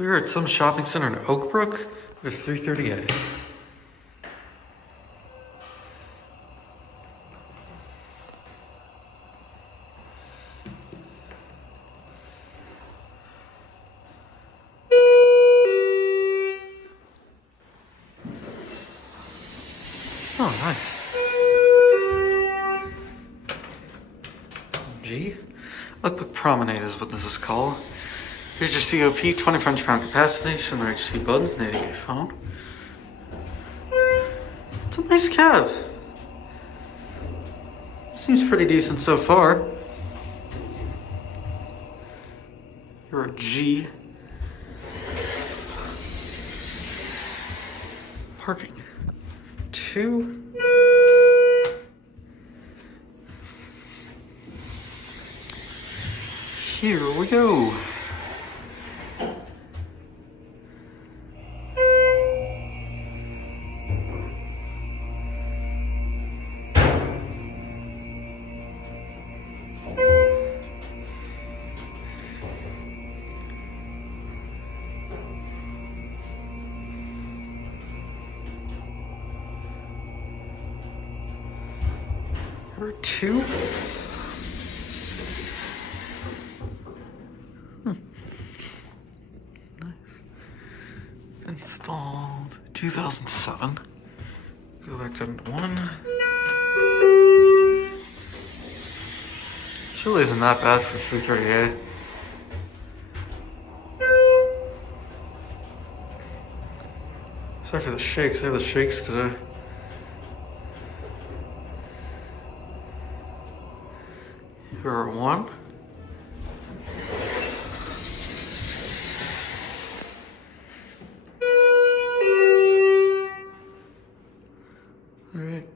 We were at some shopping center in Oak Brook with 338. Oh, nice. G. Lookbook Promenade is what this is called. Here's your COP, 20 French pound capacity, Schindler HP buttons, 88 phone. It's a nice cab. Seems pretty decent so far. You're a G. Parking. 2. Here we go. Number 2. Nice. Installed 2007. Go back to 1. This really isn't that bad for the 338. Sorry for the shakes. I have the shakes today. Here 1. All right.